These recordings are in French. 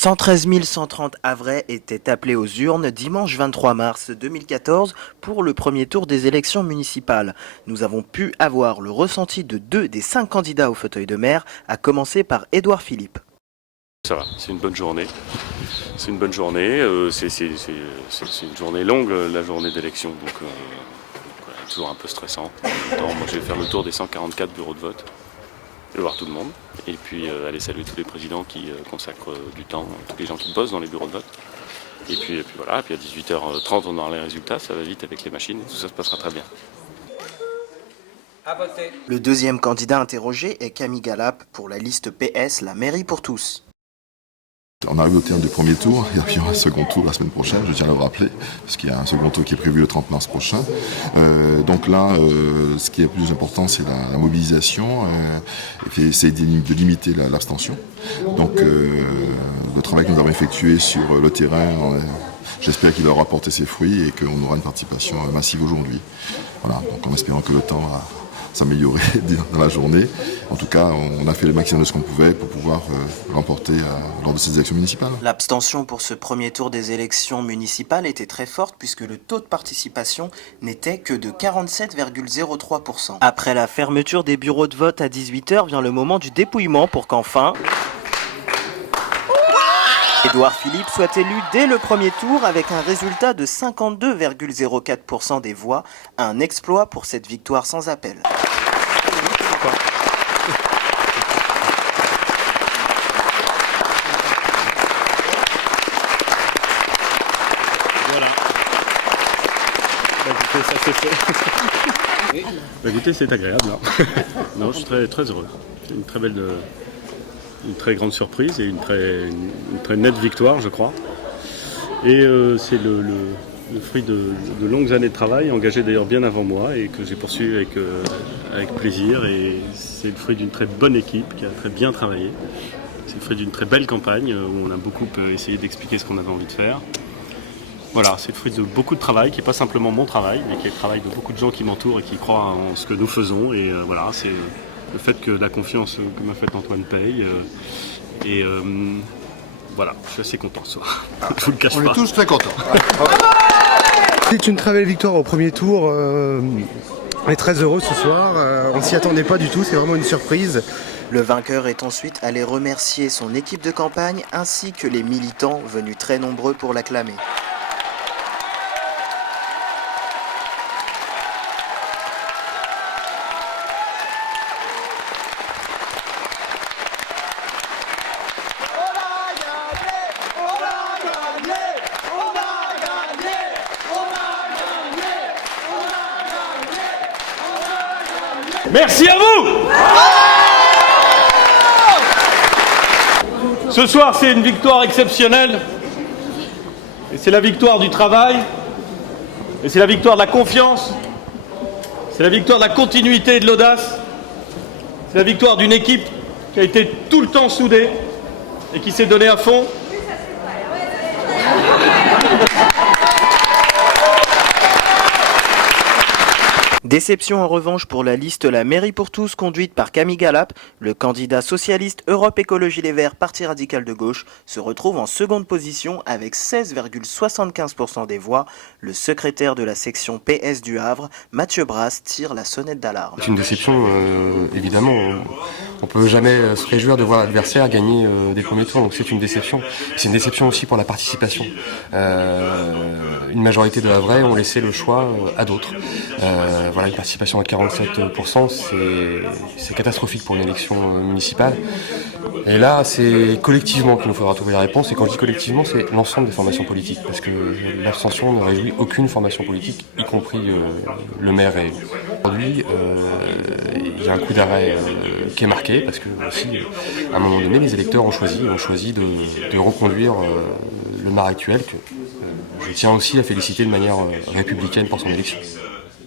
113 130 Havrais étaient appelés aux urnes dimanche 23 mars 2014 pour le premier tour des élections municipales. Nous avons pu avoir le ressenti de 2 des 5 candidats au fauteuil de maire, à commencer par Édouard Philippe. Ça va, c'est une bonne journée. C'est une bonne journée. C'est une journée longue, la journée d'élection, donc voilà, toujours un peu stressant. Moi, je vais faire le tour des 144 bureaux de vote. Je vais voir tout le monde. Et puis aller saluer tous les présidents qui consacrent du temps, tous les gens qui bossent dans les bureaux de vote. Et puis voilà, puis à 18h30 on aura les résultats, ça va vite avec les machines, tout ça se passera très bien. Le deuxième candidat interrogé est Camille Galap pour la liste PS, la mairie pour tous. On arrive au terme du premier tour, il y aura un second tour la semaine prochaine, je tiens à le rappeler, parce qu'il y a un second tour qui est prévu le 30 mars prochain. Donc là, ce qui est le plus important, c'est la mobilisation, et essayer de limiter l'abstention. Donc le travail que nous avons effectué sur le terrain, j'espère qu'il aura porté ses fruits et qu'on aura une participation massive aujourd'hui. Voilà, donc en espérant que le temps va s'améliorer dans la journée. En tout cas, on a fait le maximum de ce qu'on pouvait pour pouvoir l'emporter lors de ces élections municipales. L'abstention pour ce premier tour des élections municipales était très forte puisque le taux de participation n'était que de 47,03%. Après la fermeture des bureaux de vote à 18h, vient le moment du dépouillement pour qu'enfin Édouard Philippe soit élu dès le premier tour avec un résultat de 52,04% des voix, un exploit pour cette victoire sans appel. Voilà. Écoutez, ça c'est fait. Écoutez, c'est agréable. Hein. Non, je suis très heureux. C'est une très belle... Une très grande surprise et une très nette victoire, je crois. Et c'est le fruit de longues années de travail, engagé d'ailleurs bien avant moi et que j'ai poursuivi avec plaisir. Et c'est le fruit d'une très bonne équipe qui a très bien travaillé. C'est le fruit d'une très belle campagne où on a beaucoup essayé d'expliquer ce qu'on avait envie de faire. Voilà, c'est le fruit de beaucoup de travail, qui n'est pas simplement mon travail, mais qui est le travail de beaucoup de gens qui m'entourent et qui croient en ce que nous faisons. Et voilà, c'est le fait que la confiance que m'a faite Antoine paye. Voilà, je suis assez content ce soir. Je vous le cache pas. On est tous très contents. C'est une très belle victoire au premier tour. On est très heureux ce soir. On ne s'y attendait pas du tout, c'est vraiment une surprise. Le vainqueur est ensuite allé remercier son équipe de campagne ainsi que les militants venus très nombreux pour l'acclamer. Merci à vous! Ce soir, c'est une victoire exceptionnelle. Et c'est la victoire du travail. Et c'est la victoire de la confiance. C'est la victoire de la continuité et de l'audace. C'est la victoire d'une équipe qui a été tout le temps soudée et qui s'est donnée à fond. Déception en revanche pour la liste La mairie pour tous conduite par Camille Galap. Le candidat socialiste Europe Écologie Les Verts, parti radical de gauche, se retrouve en seconde position avec 16,75% des voix. Le secrétaire de la section PS du Havre, Mathieu Brasse, tire la sonnette d'alarme. C'est une déception, évidemment. On ne peut jamais se réjouir de voir l'adversaire gagner des premiers tours, donc c'est une déception. C'est une déception aussi pour la participation. Une majorité de Havrais ont laissé le choix à d'autres. Voilà, une participation à 47%, c'est catastrophique pour une élection municipale. Et là, c'est collectivement qu'il nous faudra trouver la réponse. Et quand je dis collectivement, c'est l'ensemble des formations politiques. Parce que l'abstention ne réjouit aucune formation politique, y compris le maire. Et aujourd'hui, il y a un coup d'arrêt qui est marqué, parce que aussi, à un moment donné, les électeurs ont choisi de reconduire le maire actuel, que je tiens aussi à féliciter de manière républicaine pour son élection.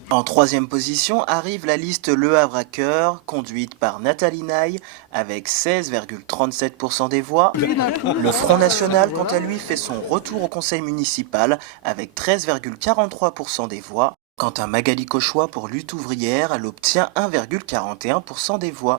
En troisième position arrive la liste Le Havre à cœur, conduite par Nathalie Naille, avec 16,37% des voix. Le Front National, quant à lui, fait son retour au conseil municipal, avec 13,43% des voix. Quant à Magali Cauchois pour Lutte ouvrière, elle obtient 1,41% des voix.